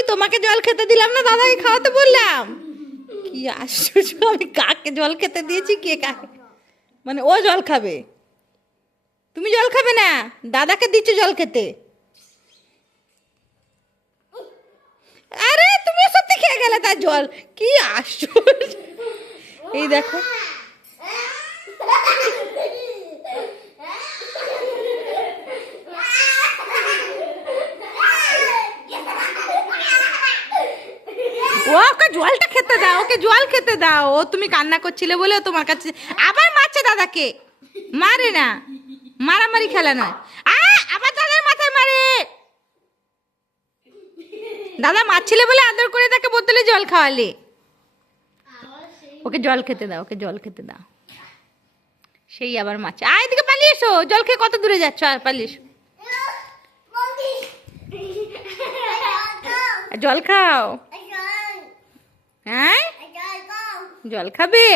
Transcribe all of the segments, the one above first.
আমি তোমাকে জল খেতে দিলাম না, দাদাকে খাওয়াতে বললাম। কি আশ্চর্য, আমি কাকে জল খেতে দিয়েছি, কে কাকে? মানে ও জল খাবে, তুমি জল খাবে না, দাদাকে দিচ্ছ জল খেতে। আরে তুমি সত্যি খেয়ে গেলে তার জল, কি আশ্চর্য। এই দেখো, ওকে জলটা খেতে দাও, ওকে জল খেতে দাও। ও তুমি কান্না করছিলে বলে ও তোমার কাছে আবার মারছে দাদাকে। মারে না, মারামারি খেলা নয়। আবার দাদার মাথায় মারে। দাদা মারছিলে বলে আদর করে তাকে বোতলে জল খাওয়ালে। ওকে জল খেতে দাও, ওকে জল খেতে দাও। সেই আবার মারছে। এদিকে পালিয়ে এসো, জল খেয়ে কত দূরে যাচ্ছ, আর পালিয়ে এসো। জল খাও। হ্যাঁ, জল খাবে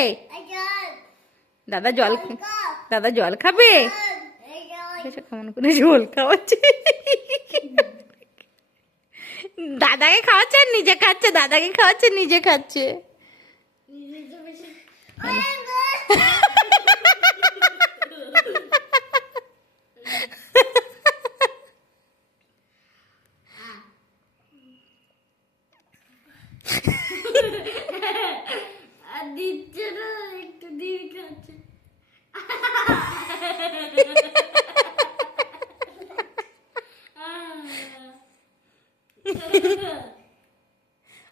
দাদা? দাদা জল খাবে? কেমন করে জল খাওয়াচ্ছে, দাদাকে খাওয়াচ্ছে আর নিজে খাচ্ছে, দাদাকে খাওয়াচ্ছে নিজে খাচ্ছে। দিচ্ছে না, একটু দিয়ে খাচ্ছে।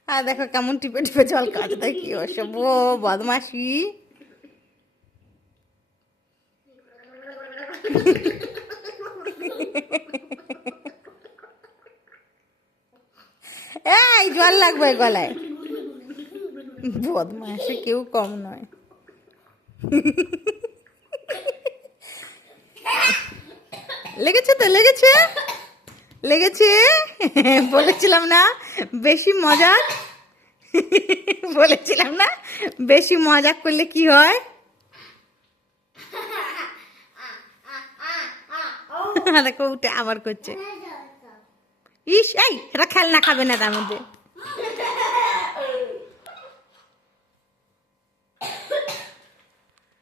আর দেখো কেমন টিপে টিপে জল খাচ্ছে, তাই কি অসভ্য বদমাসি। এই জল লাগবে গলায়, বদমাসে কেউ কম নয়। লেগেছে তো, লেগেছে লেগেছে, বলেছিলাম না বেশি মজা, বলেছিলাম না বেশি মজা করলে কি হয়। দেখো উঠে আবার করছে। ইস, এই এটা খেলনা খাবে না তার মধ্যে।